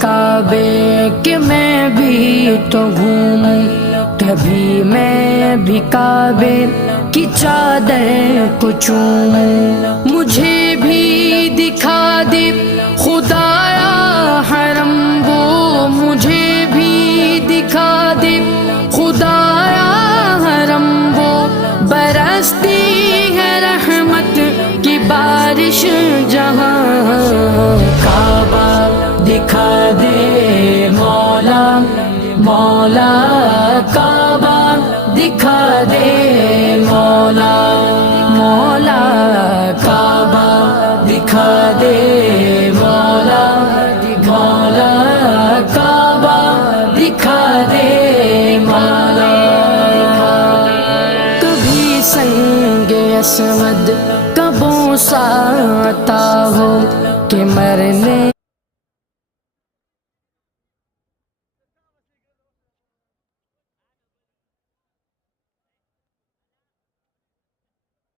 کعبے کہ میں بھی تو گھوموں، کبھی میں بھی کعبے کی چادر کو چوموں، مجھے بھی دکھا دے